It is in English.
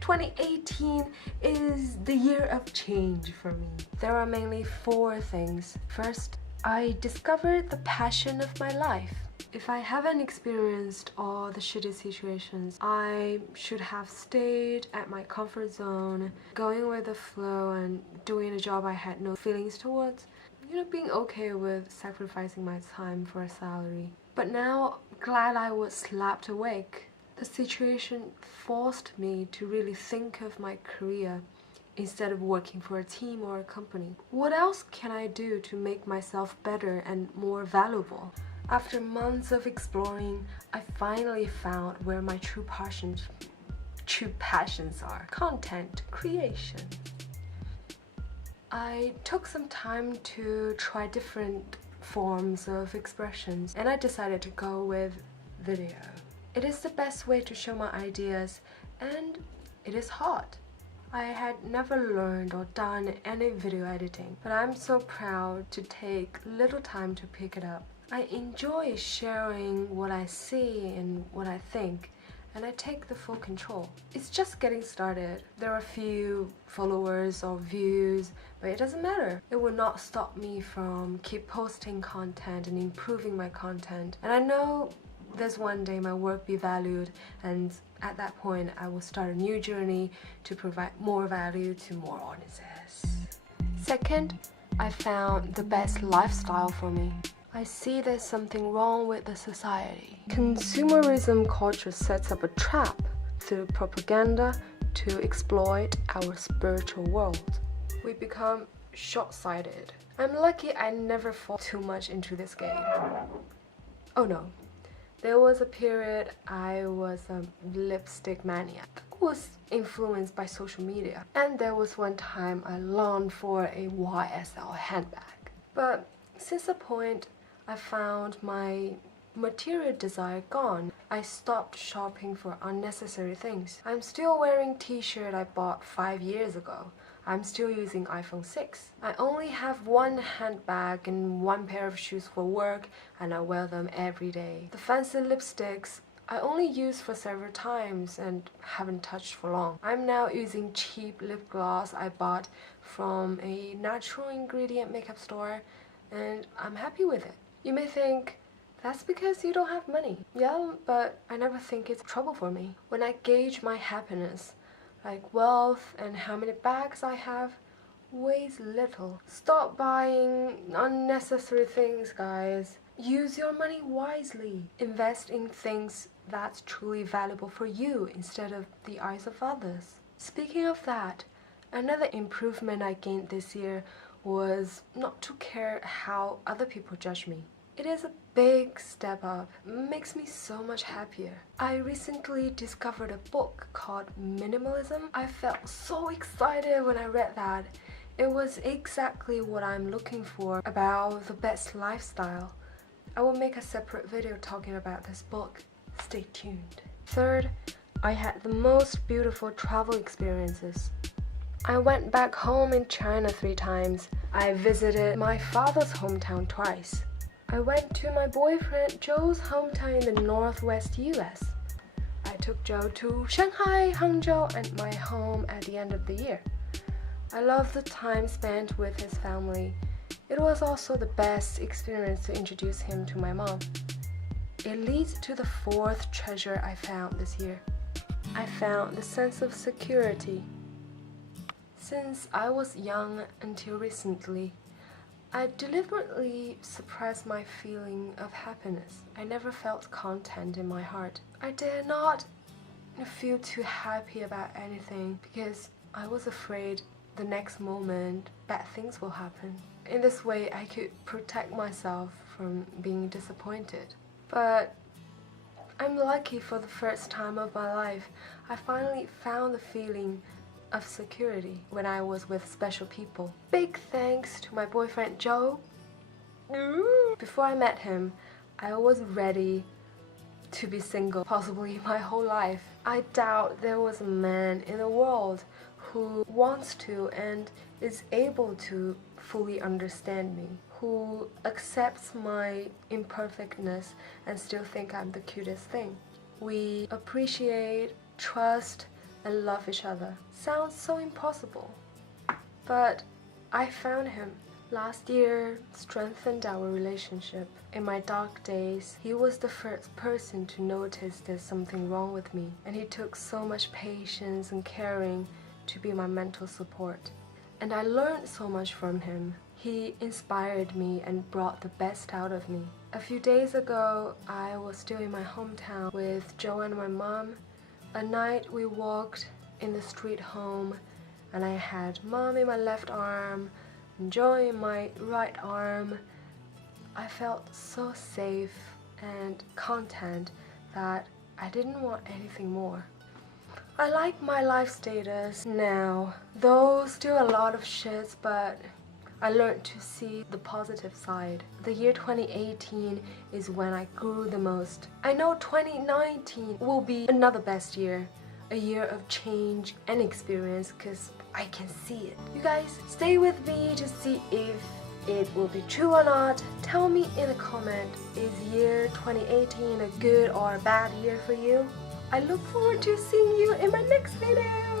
...2018 is the year of change for me. There are mainly 4 things. First, I discovered the passion of my life. If I haven't experienced all the shitty situations, I should have stayed at my comfort zone, going with the flow and doing a job I had no feelings towards. Being okay with sacrificing my time for a salary. But now, glad I was slapped awake. The situation forced me to really think of my career instead of working for a team or a company. What else can I do to make myself better and more valuable? After months of exploring, I finally found where my true passions are. Content creation. I took some time to try different forms of expressions, and I decided to go with video. It is the best way to show my ideas, and it is hard. I had never learned or done any video editing, but I'm so proud to take little time to pick it up. I enjoy sharing what I see and what I think, and I take the full control. It's just getting started. There are a few followers or views, but it doesn't matter. It will not stop me from keep posting content and improving my content. And I know there's one day my work be valued, and at that point I will start a new journey to provide more value to more audiences. Second, I found the best lifestyle for me. I see there's something wrong with the society. Consumerism culture sets up a trap through propaganda to exploit our spiritual world. We become short-sighted. I'm lucky I never fall too much into this game. Oh no. There was a period I was a lipstick maniac. I was influenced by social media. And there was one time I longed for a YSL handbag. But since the point I found my material desire gone, I stopped shopping for unnecessary things. I'm still wearing t-shirt I bought 5 years ago. I'm still using iPhone 6. I only have one handbag and one pair of shoes for work, and I wear them every day. The fancy lipsticks I only use for several times and haven't touched for long. I'm now using cheap lip gloss I bought from a natural ingredient makeup store, and I'm happy with it. You may think, that's because you don't have money. Yeah, but I never think it's trouble for me. When I gauge my happiness, like wealth and how many bags I have, weighs little. Stop buying unnecessary things, guys. Use your money wisely. Invest in things that's truly valuable for you instead of the eyes of others. Speaking of that, another improvement I gained this year was not to care how other people judge me. It is a big step up. It makes me so much happier. I recently discovered a book called Minimalism. I felt so excited when I read that. It was exactly what I'm looking for about the best lifestyle. I will make a separate video talking about this book. Stay tuned. Third, I had the most beautiful travel experiences. I went back home in China 3 times. I visited my father's hometown twice. I went to my boyfriend Joe's hometown in the northwest US. I took Joe to Shanghai, Hangzhou, and my home at the end of the year. I loved the time spent with his family. It was also the best experience to introduce him to my mom. It leads to the 4th treasure I found this year. I found the sense of security. Since I was young until recently, I deliberately suppressed my feeling of happiness. I never felt content in my heart. I did not feel too happy about anything because I was afraid the next moment bad things will happen. In this way, I could protect myself from being disappointed. But I'm lucky for the first time of my life, I finally found the feeling of security when I was with special people. Big thanks to my boyfriend Joe. Before I met him, I was ready to be single, possibly my whole life. I doubt there was a man in the world who wants to and is able to fully understand me, who accepts my imperfectness and still think I'm the cutest thing. We appreciate, trust, and love each other. Sounds so impossible. But I found him. Last year strengthened our relationship. In my dark days, he was the first person to notice there's something wrong with me, and he took so much patience and caring to be my mental support. And I learned so much from him. He inspired me and brought the best out of me. A few days ago, I was still in my hometown with Joe and my mom. At night, we walked in the street home, and I had Mom in my left arm, Joy in my right arm. I felt so safe and content that I didn't want anything more. I like my life status now, though still a lot of shits, but I learned to see the positive side. The year 2018 is when I grew the most. I know 2019 will be another best year. A year of change and experience, because I can see it. You guys, stay with me to see if it will be true or not. Tell me in a comment, is year 2018 a good or a bad year for you? I look forward to seeing you in my next video.